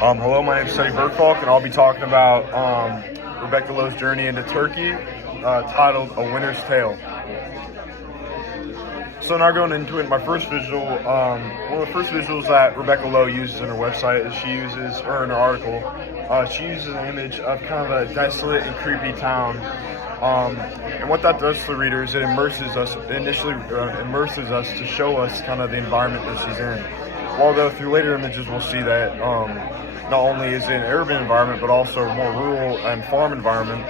Hello, my name is Teddy Bergfalk, and I'll be talking about Rebecca Lowe's journey into Turkey, titled A Winter's Tale. So now going into it, my first visual, one of the first visuals that Rebecca Lowe uses in her website is or in her article, she uses an image of kind of a desolate and creepy town. And what that does for the reader is it immerses us to show us kind of the environment that she's in. Although through later images we'll see that not only is it an urban environment but also a more rural and farm environment.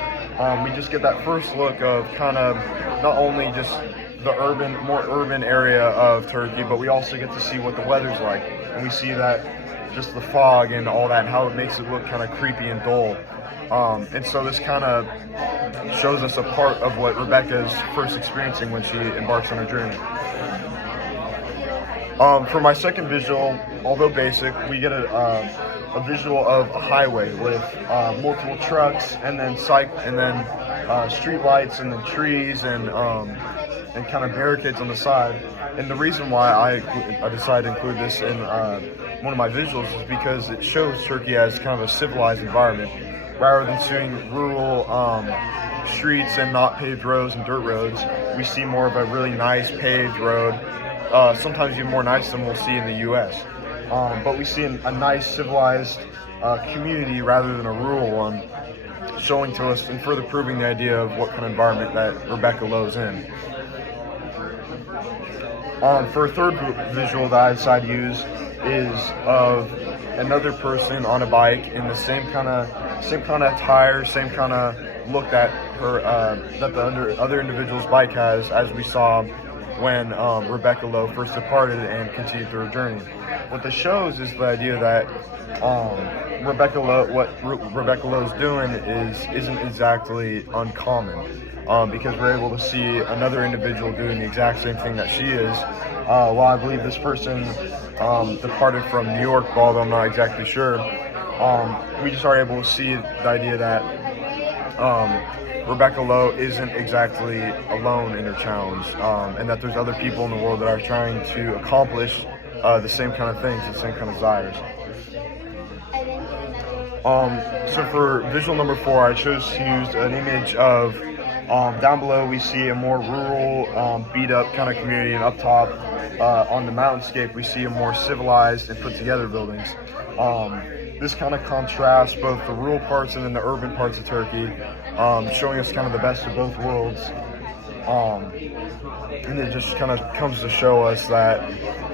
We just get that first look of kind of not only just the more urban area of Turkey, but we also get to see what the weather's like, and we see that just the fog and all that, and how it makes it look kind of creepy and dull. And so this kind of shows us a part of what Rebecca is first experiencing when she embarks on her journey. For my second visual, although basic, we get a visual of a highway with multiple trucks, and then street lights, and then trees, and kind of barricades on the side. And the reason why I decided to include this in one of my visuals is because it shows Turkey as kind of a civilized environment, rather than seeing rural streets and not paved roads and dirt roads. We see more of a really nice paved road, sometimes even more nice than we'll see in the U.S. But we see a nice civilized community rather than a rural one, showing to us and further proving the idea of what kind of environment that Rebecca Lowe's in. For a third visual that I decided to use is of another person on a bike in the same kind of attire, same kind of look that the other individual's bike has, as we saw when Rebecca Lowe first departed and continued through her journey. What this shows is the idea that what Rebecca Lowe's doing isn't exactly uncommon, because we're able to see another individual doing the exact same thing that she is. While I believe this person departed from New York, although I'm not exactly sure, we just are able to see the idea that Rebecca Lowe isn't exactly alone in her challenge, and that there's other people in the world that are trying to accomplish the same kind of things, the same kind of desires. So for visual number 4, I chose to use an image of down below we see a more rural, beat up kind of community, and up top on the mountainscape we see a more civilized and put together buildings. This kind of contrasts both the rural parts and then the urban parts of Turkey, showing us kind of the best of both worlds. And it just kind of comes to show us that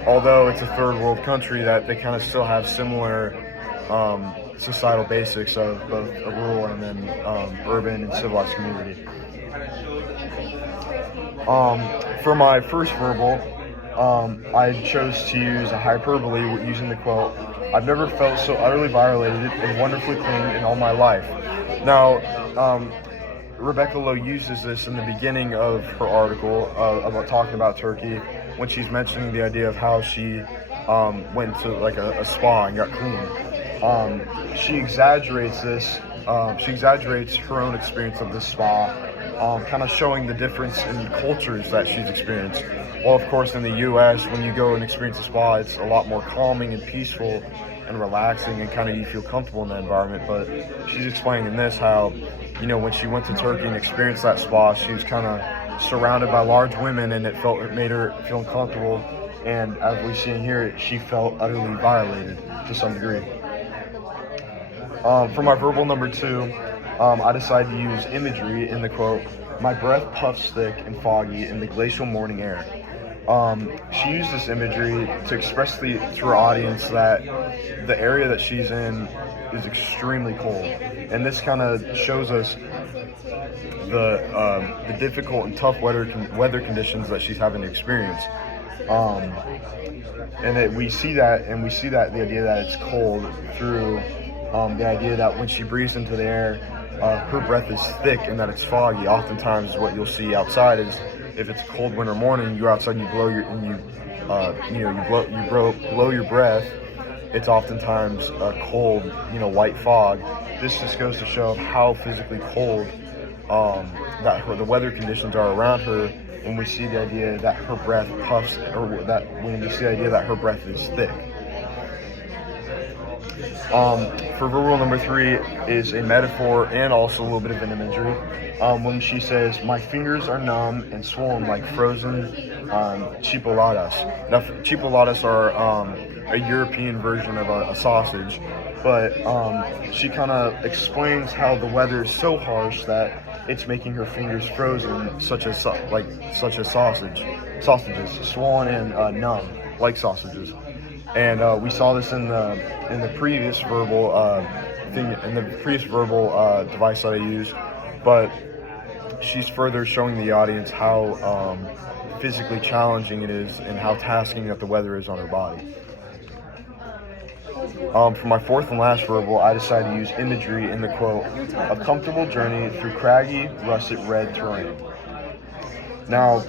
although it's a third world country, that they kind of still have similar societal basics of both a rural and then urban and civilized community. For my first verbal, I chose to use a hyperbole using the quote, "I've never felt so utterly violated and wonderfully clean in all my life." Now, Rebecca Lowe uses this in the beginning of her article about talking about Turkey, when she's mentioning the idea of how she went to like a spa and got clean. She exaggerates this. She exaggerates her own experience of this spa, kind of showing the difference in cultures that she's experienced. Well, of course, in the U.S., when you go and experience a spa, it's a lot more calming and peaceful and relaxing, and kind of you feel comfortable in that environment. But she's explaining in this how, when she went to Turkey and experienced that spa, she was kind of surrounded by large women, and it made her feel uncomfortable. And as we see in here, she felt utterly violated to some degree. For my verbal number 2, I decided to use imagery in the quote, "My breath puffs thick and foggy in the glacial morning air." She used this imagery to express to her audience that the area that she's in is extremely cold, and this kind of shows us the difficult and tough weather conditions that she's having to experience. And we see that the idea that it's cold through the idea that when she breathes into the air, her breath is thick and that it's foggy. Oftentimes, what you'll see outside is, if it's a cold winter morning, you go outside and you blow your breath. It's oftentimes a cold, white fog. This just goes to show how physically cold the weather conditions are around her, when we see the idea that her breath puffs, or when we see the idea that her breath is thick. For rule number 3 is a metaphor and also a little bit of an imagery. When she says, "My fingers are numb and swollen like frozen chipolatas." Now, chipolatas are a European version of a sausage, but she kind of explains how the weather is so harsh that it's making her fingers frozen, such as sausages, swollen and numb like sausages. And we saw this in the previous verbal device that I used, but she's further showing the audience how physically challenging it is and how tasking that the weather is on her body. For my fourth and last verbal, I decided to use imagery in the quote, "A comfortable journey through craggy, russet red terrain." Now,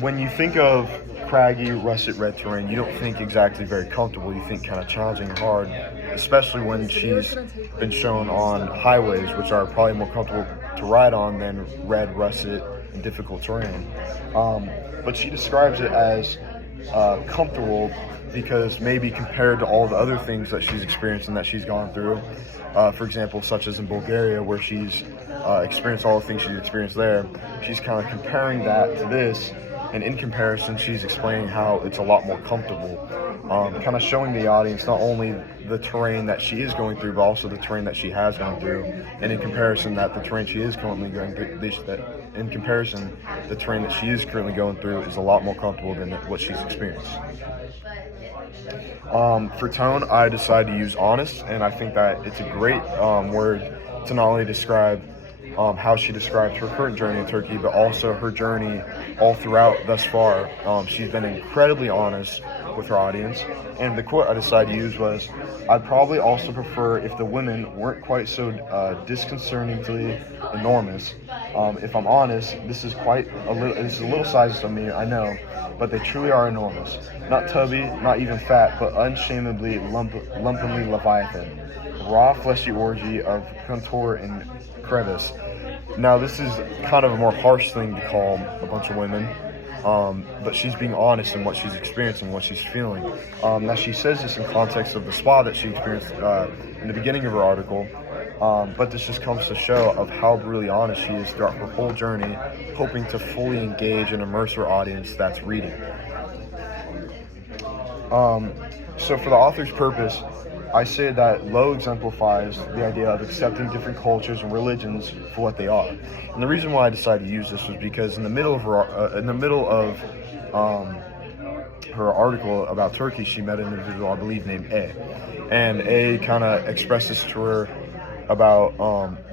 when you think of craggy, russet red terrain, you don't think exactly very comfortable. You think kind of challenging and hard, especially when she's been shown on highways, which are probably more comfortable to ride on than red, russet, and difficult terrain. But she describes it as comfortable because maybe compared to all the other things that she's experienced and that she's gone through, for example, such as in Bulgaria, where she's experienced all the things she's experienced there, she's kind of comparing that to this, and in comparison, she's explaining how it's a lot more comfortable, kind of showing the audience not only the terrain that she is going through, but also the terrain that she has gone through, and in comparison, that the terrain she is currently going through, in comparison, the terrain that she is currently going through is a lot more comfortable than what she's experienced. For tone, I decided to use honest, and I think that it's a great word to not only describe how she described her current journey in Turkey, but also her journey all throughout thus far. She's been incredibly honest with her audience, and the quote I decided to use was, "I'd probably also prefer if the women weren't quite so disconcertingly enormous. If I'm honest, this is a little sizes of me, I know, but they truly are enormous. Not tubby, not even fat, but unshamedly lumpily leviathan. Raw fleshy orgy of contour and crevice." Now, this is kind of a more harsh thing to call a bunch of women, but she's being honest in what she's experiencing, what she's feeling. Now, she says this in context of the spa that she experienced in the beginning of her article, but this just comes to show of how brutally honest she is throughout her whole journey, hoping to fully engage and immerse her audience that's reading. So for the author's purpose, I say that Lowe exemplifies the idea of accepting different cultures and religions for what they are. And the reason why I decided to use this was because in the middle of her article about Turkey, she met an individual, I believe, named A. And A kind of expresses to her about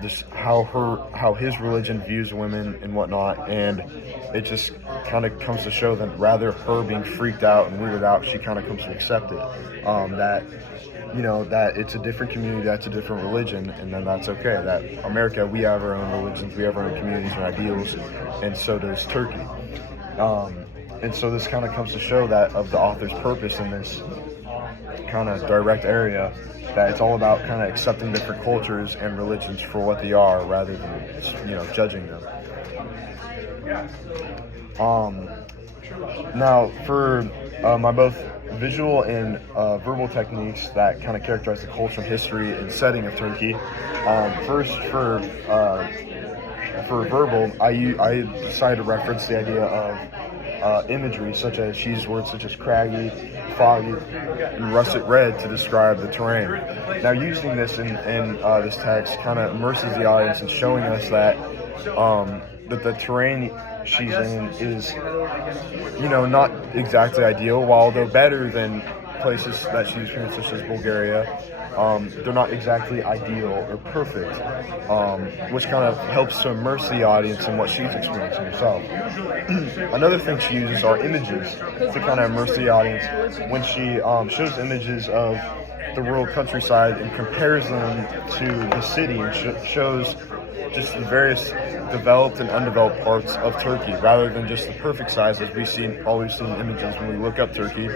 just how his religion views women and whatnot, and it just kind of comes to show that rather her being freaked out and weirded out, she kind of comes to accept it. That it's a different community, that's a different religion, and then that's okay. That America, we have our own religions, we have our own communities and ideals, and so does Turkey. And so this kind of comes to show that of the author's purpose in this kind of direct area, that it's all about kind of accepting different cultures and religions for what they are rather than, judging them. Now, for my both visual and verbal techniques that kind of characterize the culture and history and setting of Turkey. First, for verbal, I decided to reference the idea of imagery, such as she used words such as craggy, foggy, and russet red to describe the terrain. Now, using this in this text kind of immerses the audience in showing us that that the terrain she's in is, not exactly ideal, while they're better than places that she's experienced, such as Bulgaria. They're not exactly ideal or perfect, which kind of helps to immerse the audience in what she's experiencing herself. Another thing she uses are images to kind of immerse the audience when she shows images of the rural countryside and compares them to the city, and shows just the various developed and undeveloped parts of Turkey, rather than just the perfect size as we've seen images when we look up Turkey.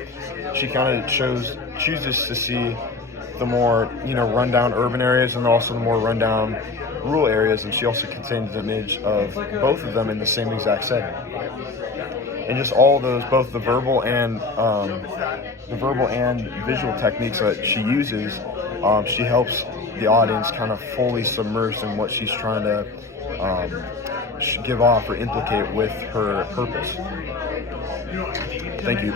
She kind of chooses to see the more rundown urban areas and also the more rundown rural areas, and she also contains an image of both of them in the same exact setting. and just all those, both the verbal and visual techniques that she uses. She helps the audience kind of fully submersed in what she's trying to give off or implicate with her purpose. Thank you.